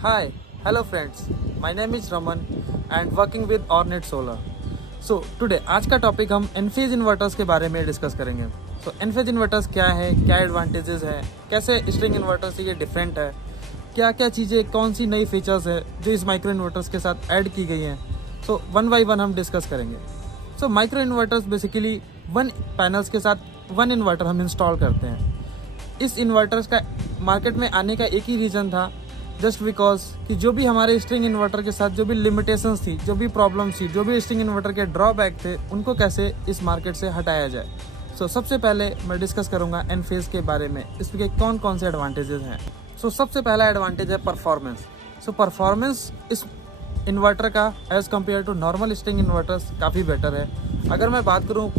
Hi, hello friends. My name is Raman and working with Ornet Solar. So today आज का topic हम एनफेज inverters के बारे में डिस्कस करेंगे. So एनफेज इन्वर्टर्स क्या है, क्या एडवांटेजेस है, कैसे स्ट्रिंग इन्वर्टर से ये डिफरेंट है, क्या क्या चीज़ें, कौन सी नई फीचर्स है जो इस माइक्रो इन्वर्टर्स के साथ ऐड की गई हैं. सो वन बाई वन हम डिस्कस करेंगे. So micro inverters basically one panels के साथ वन इन्वर्टर हम इंस्टॉल करते हैं. इस इन्वर्टर्स का मार्केट में आने का एक ही रीज़न था, जस्ट बिकॉज कि जो भी हमारे स्ट्रिंग इन्वर्टर के साथ जो भी लिमिटेशंस थी, जो भी प्रॉब्लम्स थी, जो भी स्ट्रिंग इन्वर्टर के ड्रॉबैक थे, उनको कैसे इस मार्केट से हटाया जाए. सो सबसे पहले मैं डिस्कस करूंगा एनफेज के बारे में, इसके कौन कौन से एडवांटेजेस हैं. सो सबसे पहला एडवांटेज है परफॉर्मेंस. सो परफॉर्मेंस इस इन्वर्टर का as compare to normal string inverters काफ़ी बेटर है. अगर मैं बात करूँ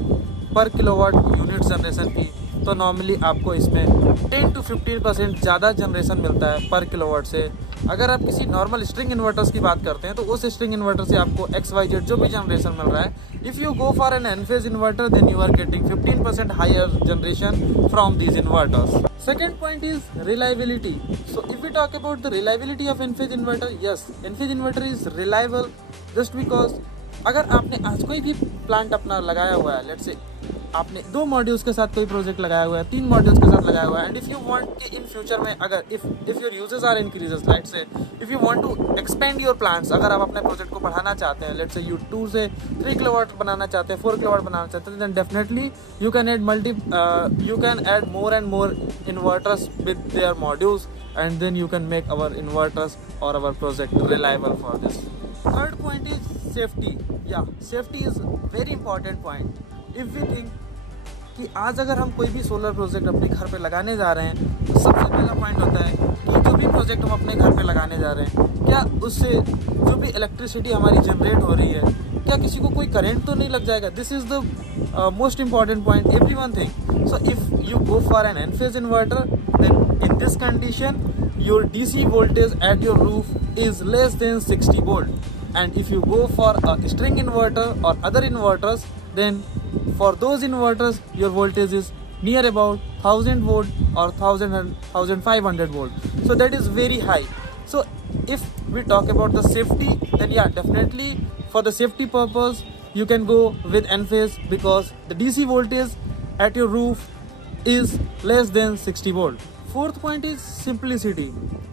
पर किलोवाट यूनिट जनरेशन की, तो नॉर्मली आपको इसमें 10 to 15% ज़्यादा जनरेशन मिलता है पर किलोवाट से. अगर आप किसी नॉर्मल स्ट्रिंग इन्वर्टर्स की बात करते हैं तो उस स्ट्रिंग इन्वर्टर से आपको XYZ जो भी जनरेशन मिल रहा है, if you go for an Enphase inverter then you are getting 15% higher generation from these inverters. Second point is reliability. So if we talk about the reliability of Enphase inverter, yes, Enphase inverter is reliable just because अगर आपने आज कोई भी plant अपना लगाया हुआ है, let's say आपने 2 मॉड्यूल्स के साथ कोई प्रोजेक्ट लगाया हुआ है, 3 मॉड्यूल्स के साथ लगाया हुआ है, एंड इफ़ यू वांट कि इन फ्यूचर में अगर if your uses are increases, let's say if you want to expand your plants, अगर आप अपने प्रोजेक्ट को बढ़ाना चाहते हैं, लेट्स से यू 2 से 3 किलोवाट बनाना चाहते हैं, 4 किलोवाट बनाना चाहते हैं, then definitely you can add more and more inverters with their modules, and then you can make our inverters or our project reliable for this. Third point is safety. Yeah, safety is very important point. If we think कि आज अगर हम कोई भी solar project अपने घर पे लगाने जा रहे हैं, तो सबसे पहला पॉइंट होता है कि जो भी प्रोजेक्ट हम अपने घर पे लगाने जा रहे हैं, क्या उससे जो भी इलेक्ट्रिसिटी हमारी जनरेट हो रही है, क्या किसी को कोई करंट तो नहीं लग जाएगा. This is the most important point everyone think. So if you go for an Enphase inverter, then in this condition your DC voltage at your roof is less than 60 volt, and if you go for a string inverter or other inverters, then for those inverters your voltage is near about 1000 volt or 1500 volt, so that is very high. So if we talk about the safety, then yeah, definitely for the safety purpose you can go with Enphase because the DC voltage at your roof is less than 60 volt. Fourth point is simplicity.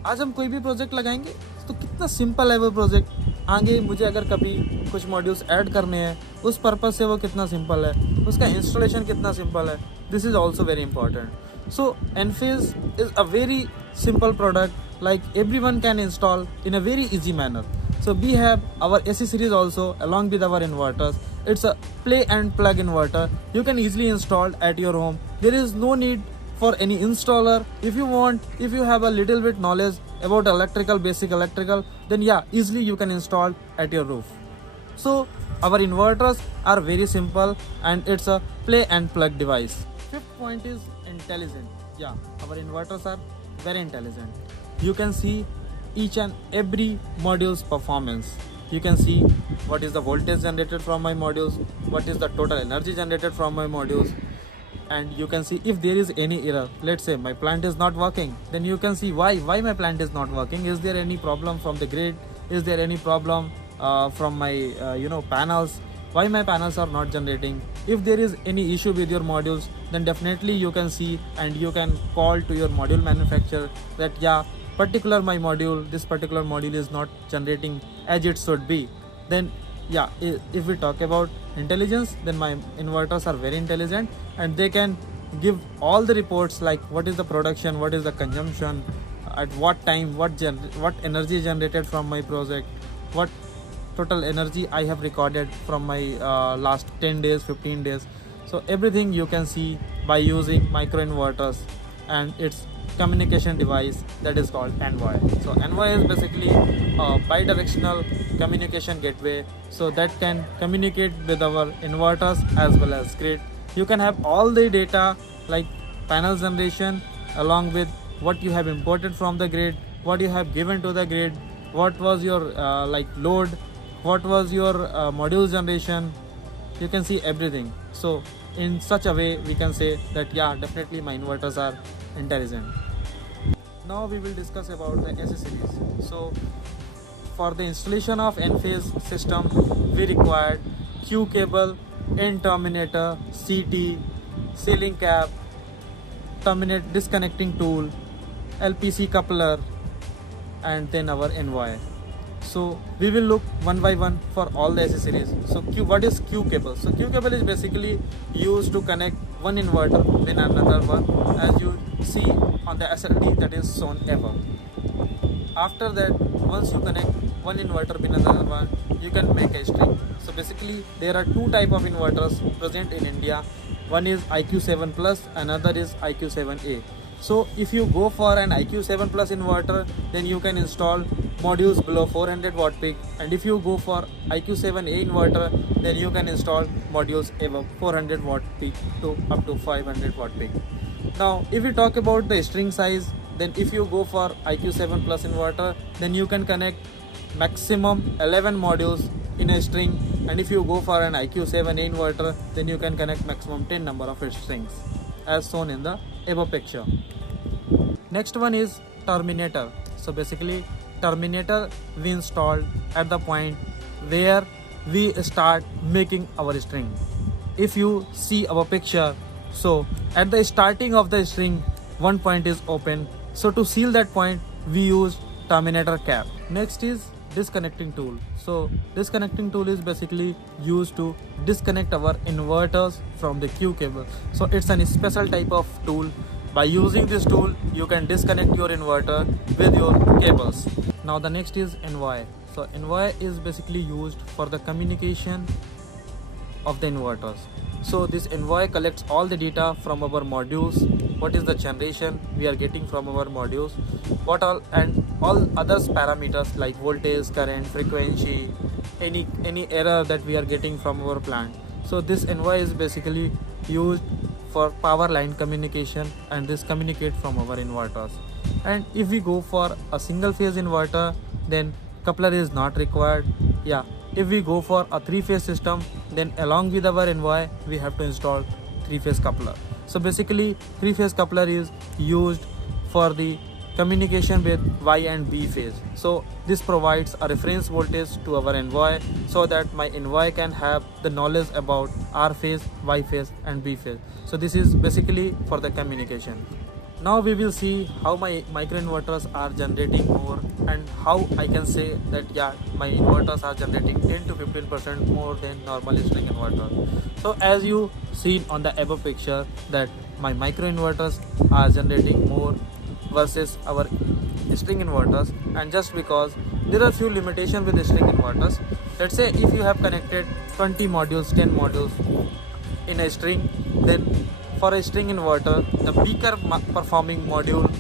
आज हम कोई भी project लगाएंगे तो कितना simple है वो project. आगे मुझे अगर कभी कुछ मॉड्यूल्स ऐड करने हैं, उस पर्पज़ से वो कितना सिंपल है, उसका इंस्टॉलेशन कितना सिंपल है, this is also very important. So Enphase is a very simple product, like everyone can install in a very easy manner. So we have our AC series also along with our inverters. It's a play and plug inverter. You can easily install at your home. There is no need for any installer. If you have a little bit knowledge about basic electrical, then yeah, easily you can install at your roof. So our inverters are very simple and it's a play and plug device. Fifth point is intelligent. Yeah, our inverters are very intelligent. You can see each and every module's performance. You can see what is the voltage generated from my modules, what is the total energy generated from my modules, and you can see if there is any error. Let's say my plant is not working, then you can see why my plant is not working. Is there any problem from the grid? Is there any problem from my panels? Why my panels are not generating? If there is any issue with your modules, then definitely you can see and you can call to your module manufacturer that yeah, this particular module is not generating as it should be. Then yeah, if we talk about intelligence, then my inverters are very intelligent and they can give all the reports like what is the production, what is the consumption, at what time, what energy is generated from my project, what total energy I have recorded from my last 10 days, 15 days. So everything you can see by using micro inverters and its communication device that is called Envoy. So Envoy is basically a bidirectional communication gateway, so that can communicate with our inverters as well as grid. You can have all the data like panel generation along with what you have imported from the grid, what you have given to the grid, what was your load, what was your module generation. You can see everything. So in such a way we can say that yeah, definitely my inverters are intelligent. Now we will discuss about the accessories. So for the installation of Enphase system, we required Q cable, N terminator, CT, ceiling cap, terminate disconnecting tool, LPC coupler, and then our envoy. So we will look one by one for all the accessories. So what is Q cable? So Q cable is basically used to connect one inverter with another one, as you see on the SLD that is shown above. After that, once you connect one inverter with another one, you can make a string. So basically there are two type of inverters present in India. One is IQ7 plus, another is IQ7A. So if you go for an IQ7 plus inverter, then you can install modules below 400 watt peak, and if you go for IQ7A inverter, then you can install modules above 400 watt peak to up to 500 watt peak. Now if we talk about the string size, then if you go for IQ7 plus inverter, then you can connect maximum 11 modules in a string, and if you go for an IQ7A inverter, then you can connect maximum 10 number of strings, as shown in the above picture. Next one is terminator. So basically terminator we installed at the point where we start making our string. If you see our picture, so at the starting of the string, one point is open, so to seal that point we use terminator cap. Next is disconnecting tool. So disconnecting tool is basically used to disconnect our inverters from the Q cable. So it's a special type of tool. By using this tool, you can disconnect your inverter with your cables. Now the next is envoy. So envoy is basically used for the communication of the inverters. So this envoy collects all the data from our modules, what is the generation we are getting from our modules, what all and all others parameters like voltage, current, frequency, any error that we are getting from our plant. So this envoy is basically used for power line communication, and this communicate from our inverters. And if we go for a single phase inverter, then coupler is not required. If we go for a three-phase system, then along with our envoy we have to install three-phase coupler. So basically three-phase coupler is used for the communication with Y and B phase. So this provides a reference voltage to our envoy, so that my envoy can have the knowledge about R phase, Y phase and B phase. So this is basically for the communication. Now we will see how my microinverters are generating more, and how I can say that my inverters are generating 10 to 15% more than normal string inverter. So as you see on the above picture, that my microinverters are generating more versus our string inverters, and just because there are few limitations with the string inverters. Let's say if you have connected 20 modules, 10 modules in a string, then for a string inverter, the weaker performing module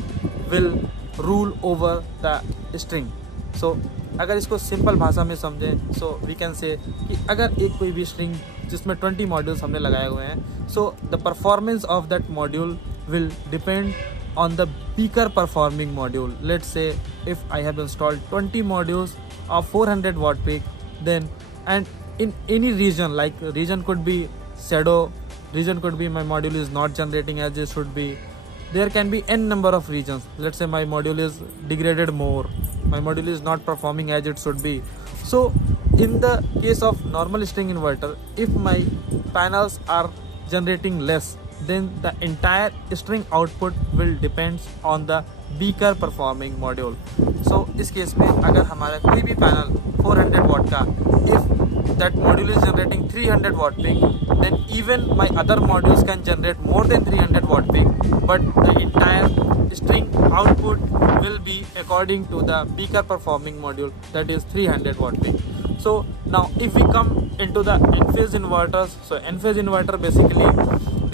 will rule over the string. So अगर इसको simple भाषा में समझें, so we can say कि अगर एक कोई भी स्ट्रिंग जिसमें 20 मॉड्यूल्स हमने लगाए हुए हैं, so the performance of that module will depend on the weaker performing module. Let's say if I have installed 20 modules of 400 watt peak, then and in any region, like region could be shadow, region could be my module is not generating as it should be, there can be n number of regions. Let's say my module is degraded more, my module is not performing as it should be. So in the case of normal string inverter, if my panels are generating less, then the entire string output will depends on the weaker performing module. So इस case में अगर हमारा कोई भी panel 400 watt का, if that module is generating 300 watt peak, then even my other modules can generate more than 300 watt peak, but the entire string output will be according to the weaker performing module, that is 300 watt peak. So now if we come into the Enphase inverters, so Enphase inverter basically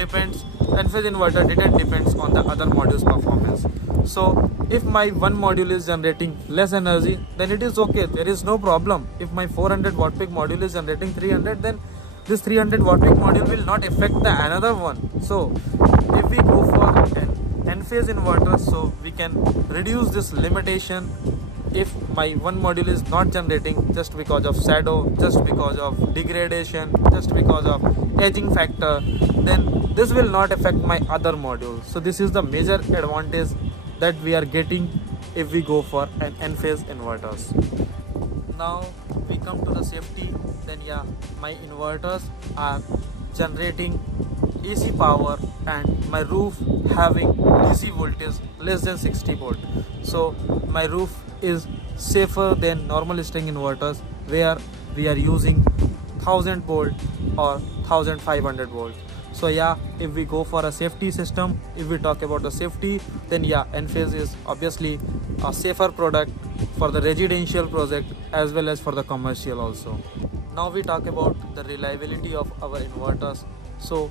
Enphase inverter depends on the other module's performance. So if my one module is generating less energy, then it is okay, there is no problem. If my 400 watt peak module is generating 300, then this 300 watt peak module will not affect the another one. So if we go for an Enphase inverter, so we can reduce this limitation. If my one module is not generating just because of shadow, just because of degradation, just because of aging factor, then this will not affect my other modules. So this is the major advantage that we are getting if we go for an N-phase inverters. Now we come to the safety. Then yeah, my inverters are generating AC power and my roof having DC voltage less than 60 volt. So my roof is safer than normal string inverters where we are using 1000 volt or 1500 volt. So yeah, if we go for a safety system, if we talk about the safety, then yeah, Enphase is obviously a safer product for the residential project as well as for the commercial also. Now we talk about the reliability of our inverters. So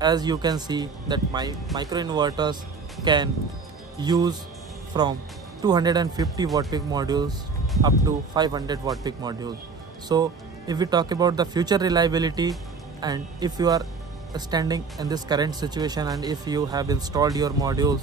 as you can see that my micro inverters can use from 250 watt peak modules up to 500 watt peak modules. So if we talk about the future reliability, and if you are standing in this current situation and if you have installed your modules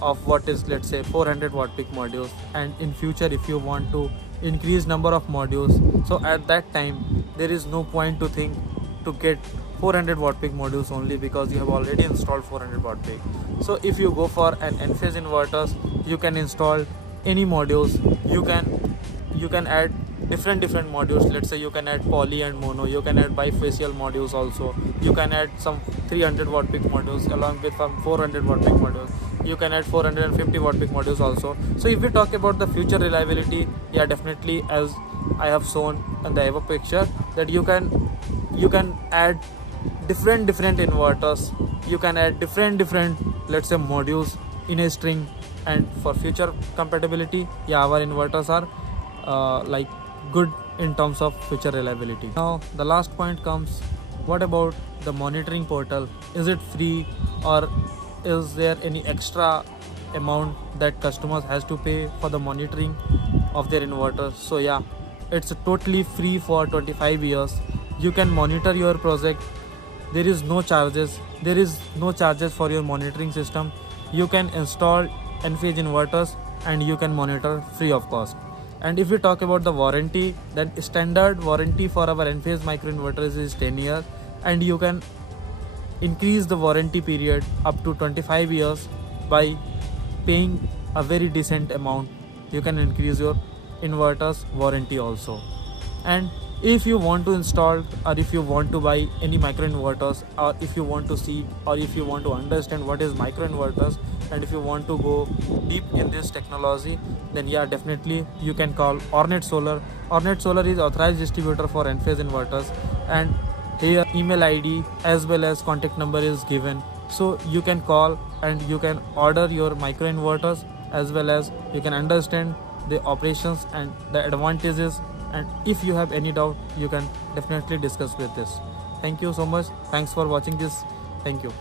of what is, let's say, 400 watt peak modules, and in future if you want to increase number of modules, so at that time there is no point to think to get 400 watt peak modules only, because you have already installed 400 watt peak. So if you go for an Enphase inverters, you can install any modules. You can add different modules. Let's say you can add poly and mono, you can add bifacial modules also, you can add some 300 watt peak modules along with some 400 watt peak modules, you can add 450 watt peak modules also. So if we talk about the future reliability, yeah, definitely, as I have shown in the above picture, that you can add different inverters, you can add different let's say modules in a string. And for future compatibility, yeah, our inverters are like good in terms of future reliability. Now the last point comes, what about the monitoring portal? Is it free or is there any extra amount that customers has to pay for the monitoring of their inverters? So yeah, it's totally free for 25 years. You can monitor your project. There is no charges for your monitoring system. You can install Enphase inverters and you can monitor free of cost. And if we talk about the warranty, then standard warranty for our Enphase microinverters is 10 years, and you can increase the warranty period up to 25 years by paying a very decent amount. You can increase your inverters warranty also. And if you want to install or if you want to buy any microinverters, or if you want to see or if you want to understand what is microinverters, and if you want to go deep in this technology, then yeah, definitely you can call Ornet Solar. Ornet Solar is authorized distributor for Enphase inverters, and here email ID as well as contact number is given. So you can call and you can order your microinverters, as well as you can understand the operations and the advantages. And if you have any doubt, you can definitely discuss with this. Thank you so much. Thanks for watching this. Thank you.